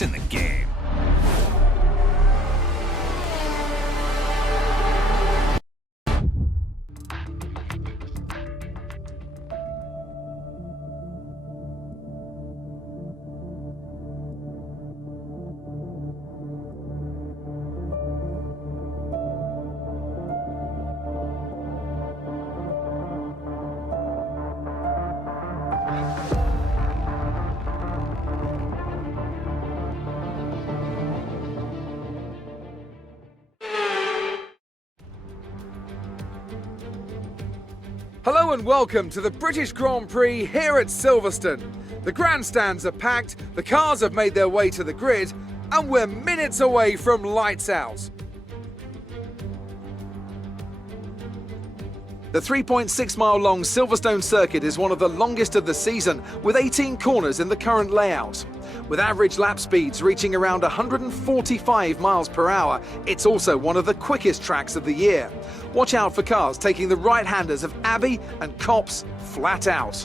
best in the game. Hello and welcome to the British Grand Prix here at Silverstone. The grandstands are packed, the cars have made their way to the grid, and we're minutes away from lights out. The 3.6-mile-long Silverstone circuit is one of the longest of the season, with 18 corners in the current layout. With average lap speeds reaching around 145 miles per hour, it's also one of the quickest tracks of the year. Watch out for cars taking the right-handers of Abbey and Copse flat out.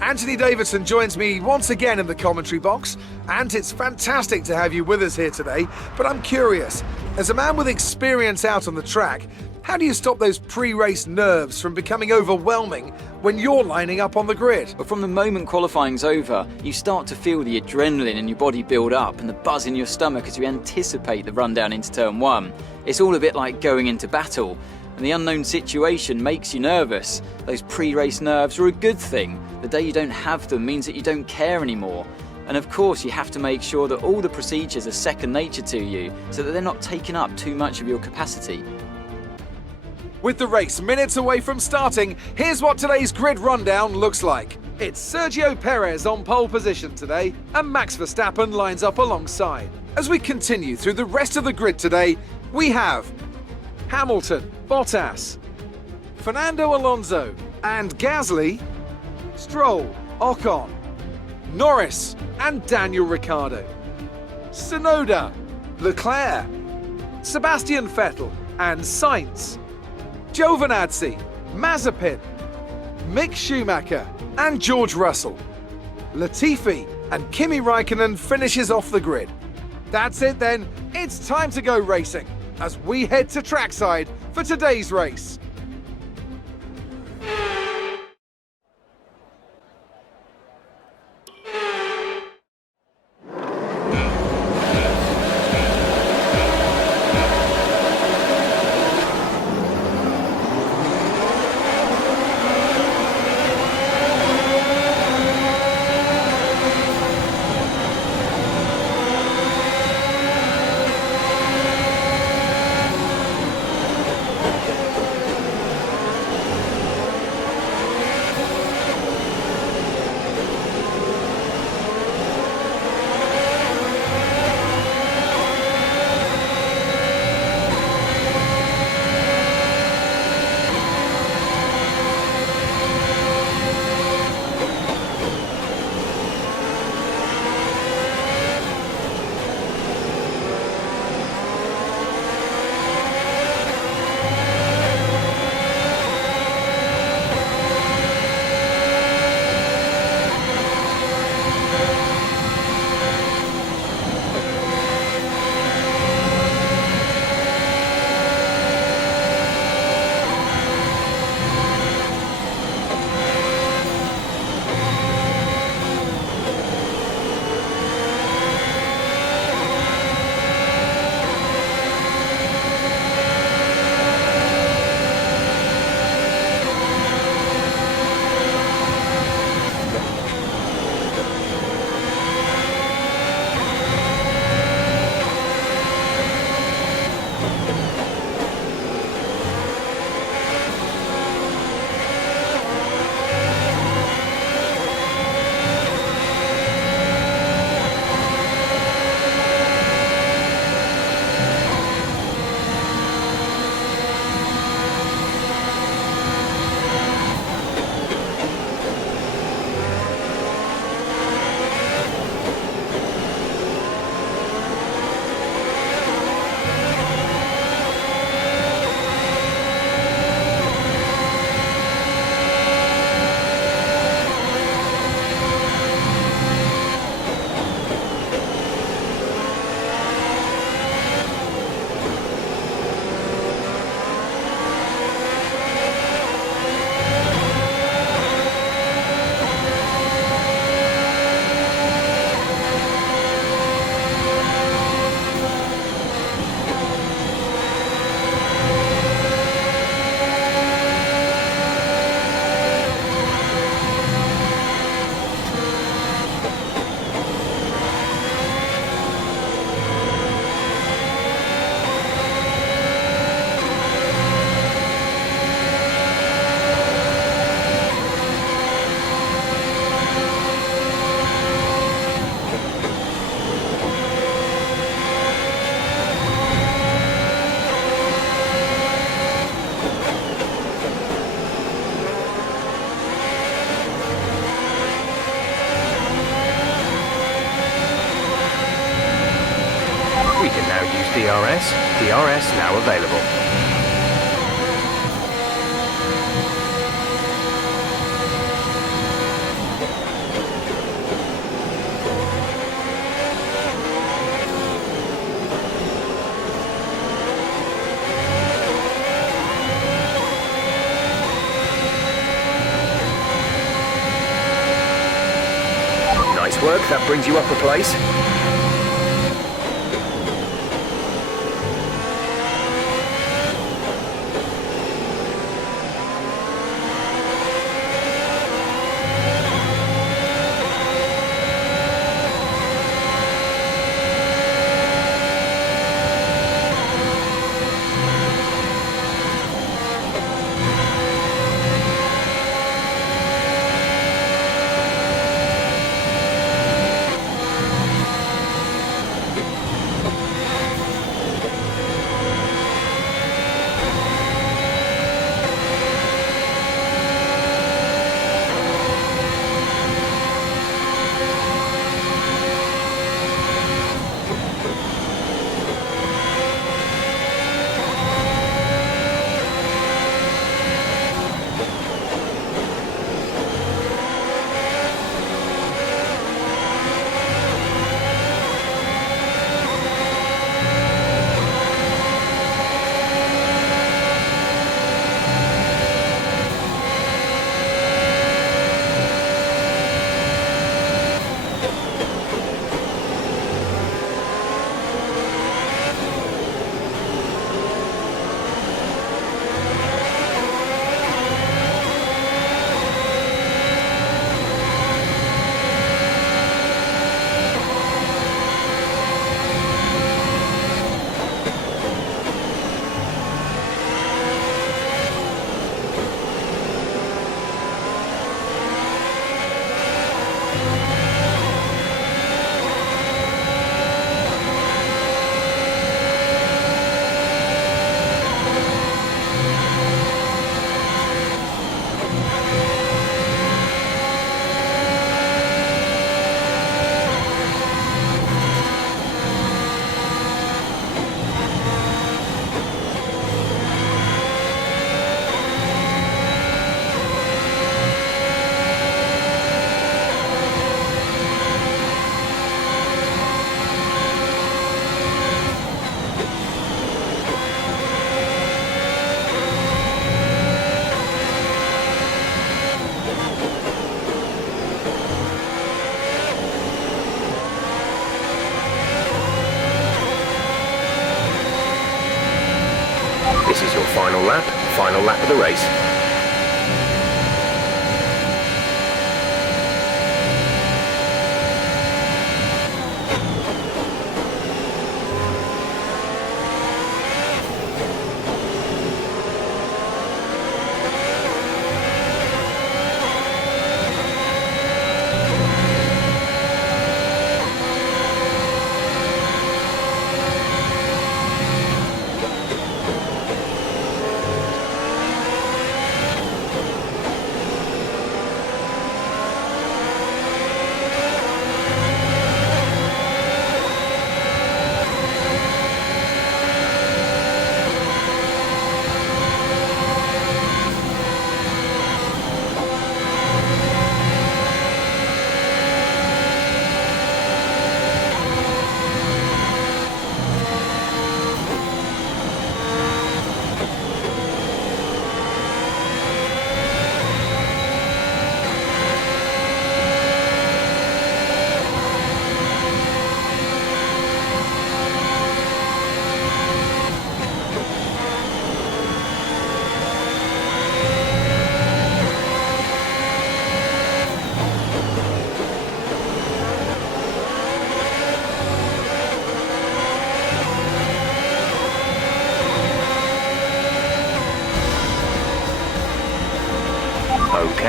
Anthony Davidson joins me once again in the commentary box, and it's fantastic to have you with us here today. But I'm curious, as a man with experience out on the track, how do you stop those pre-race nerves from becoming overwhelming when you're lining up on the grid? But from the moment qualifying's over, you start to feel the adrenaline in your body build up and the buzz in your stomach as you anticipate the run down into turn one. It's all a bit like going into battle, and the unknown situation makes you nervous. Those pre-race nerves are a good thing. The day you don't have them means that you don't care anymore. And of course, you have to make sure that all the procedures are second nature to you, so that they're not taking up too much of your capacity. With the race minutes away from starting, here's what today's grid rundown looks like. It's Sergio Perez on pole position today, and Max Verstappen lines up alongside. As we continue through the rest of the grid today, we have Hamilton, Bottas, Fernando Alonso, and Gasly, Stroll, Ocon, Norris, and Daniel Ricciardo, Tsunoda, Leclerc, Sebastian Vettel, and Sainz, Giovinazzi, Mazepin, Mick Schumacher, and George Russell. Latifi and Kimi Raikkonen finishes off the grid. That's it then, it's time to go racing as we head to trackside for today's race. DRS. DRS now available. Nice work, that brings you up a place. This is your final lap of the race.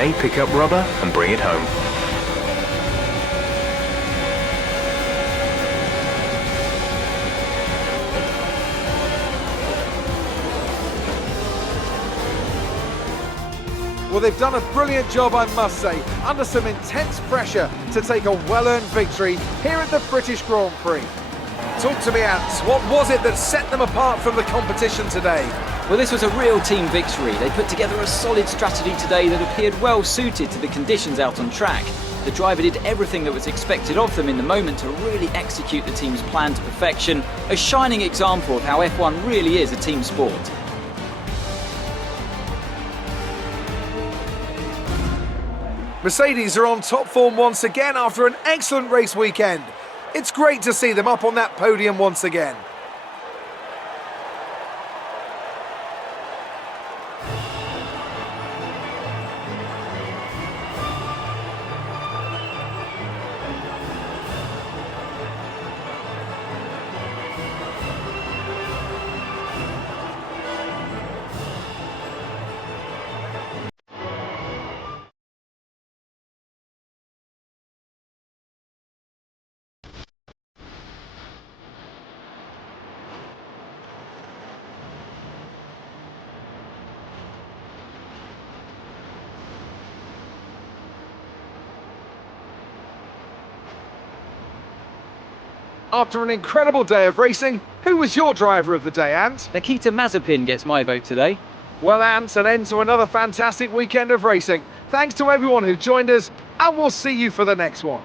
Okay, pick up rubber and bring it home. Well, they've done a brilliant job, I must say, under some intense pressure to take a well-earned victory here at the British Grand Prix. Talk to me, Ants. What was it that set them apart from the competition today? Well, this was a real team victory. They put together a solid strategy today that appeared well suited to the conditions out on track. The driver did everything that was expected of them in the moment to really execute the team's plan to perfection, a shining example of how F1 really is a team sport. Mercedes are on top form once again after an excellent race weekend. It's great to see them up on that podium once again. After an incredible day of racing, who was your driver of the day, Ant? Nikita Mazepin gets my vote today. Well, Ant, an end to another fantastic weekend of racing. Thanks to everyone who joined us, and we'll see you for the next one.